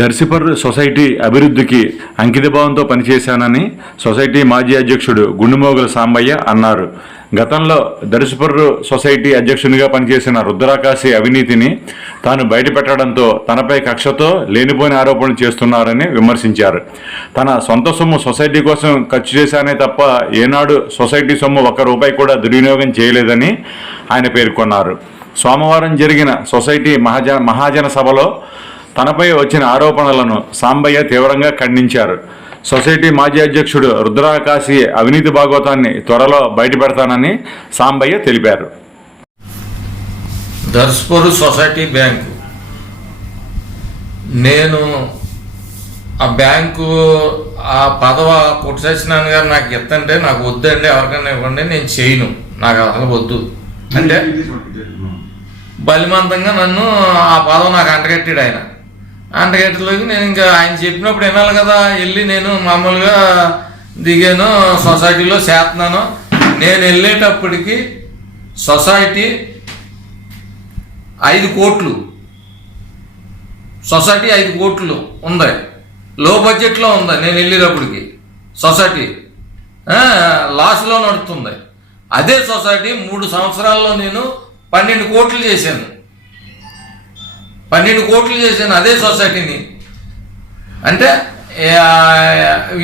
దర్శిపర్ society అభివృద్ధికి అంకితభావంతో పనిచేశానని society మాజీ అధ్యక్షుడు గుండుమోగుల సాంబయ్య అన్నారు. గతంలో దర్శిపర్ సొసైటీ అధ్యక్షునిగా పనిచేసిన రుద్రాకాశి అవినీతిని తాను బయటపెట్టడంతో తనపై కక్షతో లేనిపోని ఆరోపణలు చేస్తున్నారని విమర్శించారు. తన సొంత సొమ్ము సొసైటీ కోసం ఖర్చు చేశానే తప్ప ఏనాడు సొసైటీ సొమ్ము ఒక్క రూపాయి కూడా దుర్వినియోగం చేయలేదని ఆయన పేర్కొన్నారు. సోమవారం జరిగిన సొసైటీ మహాజన మహాజన సభలో తనపై వచ్చిన ఆరోపణలను సాంబయ్య తీవ్రంగా ఖండించారు. సొసైటీ మాజీ అధ్యక్షుడు రుద్రాకాశి అవినీతి భాగవతాన్ని త్వరలో బయటపెడతానని సాంబయ్య తెలిపారు. Darshapur society bank. నేను ఆ బ్యాంకు ఆ పదవ కొట్టి సత్యనారాయణ గారు నాకు ఇస్తంటే నాకు వద్దండి ఎవరికైనా ఇవ్వండి నేను చేయను. నాకు అసలు వద్దు. అంటే బలిమంతంగా నన్ను ఆ పదవి నాకు అంటగట్టాడు ఆయన. అంటగట్టలోకి నేను ఇంకా ఆయన చెప్పినప్పుడు వినాలి కదా వెళ్ళి నేను మామూలుగా దిగాను సొసైటీలో చేస్తున్నాను. నేను వెళ్ళేటప్పటికి సొసైటీ ఐదు కోట్లు. సొసైటీ ఐదు కోట్లు ఉంది. లో బడ్జెట్లో ఉంది నేను వెళ్ళేటప్పటికి సొసైటీ. లాస్లో నడుస్తుంది. అదే సొసైటీ మూడు సంవత్సరాల్లో నేను పన్నెండు కోట్లు చేశాను. పన్నెండు కోట్లు చేశాను అదే సొసైటీని. అంటే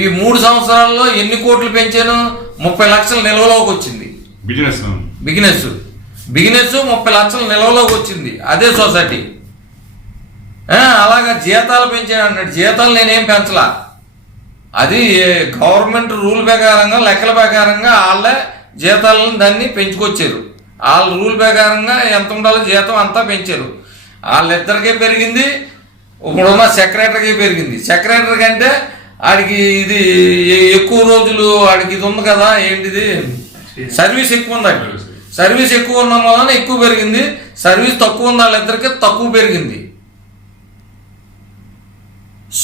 ఈ మూడు సంవత్సరాల్లో ఎన్ని కోట్లు పెంచాను? ముప్పై లక్షల నిల్వలోకి వచ్చింది. బిజినెస్ బిగినెస్ బిగినెస్ ముప్పై లక్షల నిల్వలోకి వచ్చింది. అదే సొసైటీ. అలాగా జీతాలు పెంచాను అన్నాడు. జీతాలు నేనేం పెంచలా? అది గవర్నమెంట్ రూల్ ప్రకారంగా లెక్కల ప్రకారంగా వాళ్ళే జీతాలను దాన్ని పెంచుకొచ్చారు. వాళ్ళ రూల్ ప్రకారంగా ఎంత ఉండాలో జీతం అంతా పెంచారు. వాళ్ళిద్దరికీ పెరిగింది ఇప్పుడున్న సెక్రటరీకి పెరిగింది. సెక్రటరీ కంటే ఆడికి ఇది ఎక్కువ రోజులు ఆడికి ఇది ఉంది కదా ఏంటిది? సర్వీస్ ఎక్కువ ఉంది ఆడికి సర్వీస్ ఎక్కువ ఉన్న వలన ఎక్కువ పెరిగింది. సర్వీస్ తక్కువ ఉన్న వాళ్ళిద్దరికి తక్కువ పెరిగింది.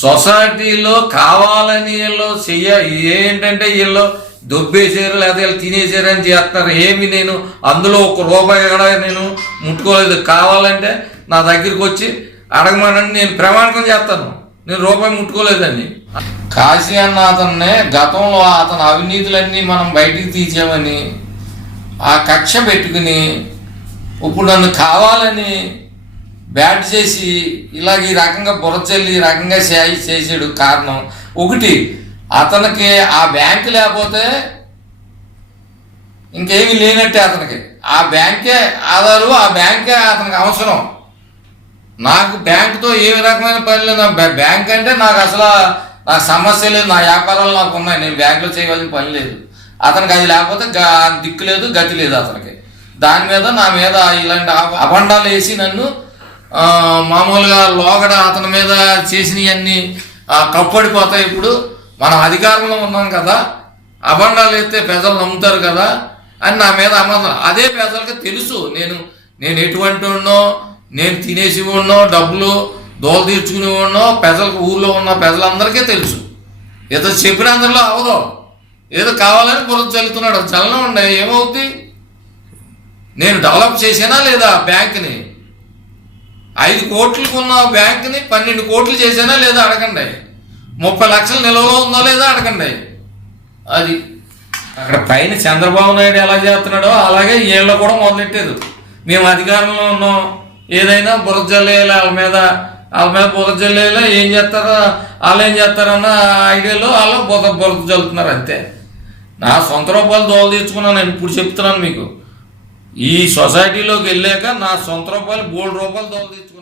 సొసైటీలో కావాలని వీళ్ళు చెయ్య ఏంటంటే వీళ్ళు దొబ్బేసారు లేదా వీళ్ళు తినేసారు అని చేస్తున్నారు. ఏమి నేను అందులో ఒక రూపాయి కూడా నేను ముట్టుకోలేదు. కావాలంటే నా దగ్గరికి వచ్చి అడగమనండి నేను ప్రమాణకం చేస్తాను. నేను రూపాయి ముట్టుకోలేదండి. కాశీ అన్న అతన్నే గతంలో అతని అవినీతులన్నీ మనం బయటికి తీసామని ఆ కక్ష పెట్టుకుని ఇప్పుడు నన్ను కావాలని బ్యాట్ చేసి ఇలాగ ఈ రకంగా బుర్రచల్లి ఈ రకంగా చే- చేసాడు కారణం ఒకటి అతనికి ఆ బ్యాంక్ లేకపోతే ఇంకేమీ లేనట్టే అతనికి. ఆ బ్యాంకే ఆధారు ఆ బ్యాంకే అతనికి అవసరం. నాకు బ్యాంకుతో ఏ రకమైన పని లేదు బ్యాంక్ అంటే నాకు అసలు నాకు సమస్య లేదు. నా వ్యాపారాలు నాకు ఉన్నాయి. నేను బ్యాంకులో చేయవలసిన పని లేదు. అతనికి అది లేకపోతే దిక్కు లేదు గతి లేదు అతనికి. దాని మీద నా మీద ఇలాంటి అబ- అబండాలు వేసి నన్ను మామూలుగా లోగడ అతని మీద చేసినవన్నీ కప్పడిపోతాయి ఇప్పుడు. మనం అధికారంలో ఉన్నాం కదా. అబండాలు వేస్తే ప్రజలు నమ్ముతారు కదా. అని నా మీద అమ్మదం అదే ప్రజలకి తెలుసు. నేను నేను ఎటువంటి ఉన్నో నేను తినేసి ఉన్నో డబ్బులు దోల తీర్చుకుని ఉన్నో ప్రజలకు ఊళ్ళో ఉన్న ప్రజలందరికీ తెలుసు. ఏదో చెప్పిన అందరిలో అవదో. ఏదో కావాలని బురద చల్లుతున్నాడు. చల్లనం ఉండే ఏమవుద్ది? నేను డెవలప్ చేసానా లేదా బ్యాంక్ని? ఐదు కోట్లకు ఉన్న బ్యాంక్ని పన్నెండు కోట్లు చేసానా లేదా అడగండి. ముప్పై లక్షలు నిల్వలో ఉందో లేదా అడగండి. అది. అక్కడ పైన చంద్రబాబు నాయుడు ఎలా చేస్తున్నాడో అలాగే వీళ్ళు కూడా మొదలెట్టారు మేము అధికారంలో ఉన్నాం. ఏదైనా బురద వాళ్ళ మీద వాళ్ళ మీద బురద ఏం చేస్తారో వాళ్ళు ఏం చేస్తారన్న ఐడియాలో వాళ్ళు బుర బురద చల్లుతున్నారు అంతే. నా సొంత రూపాయలు దోలు తీర్చుకున్నాను నేను ఇప్పుడు చెప్తున్నాను మీకు. ఈ సొసైటీలోకి వెళ్ళాక నా సొంత రూపాయలు మూడు రూపాయలు దోలు తీర్చుకున్నాను.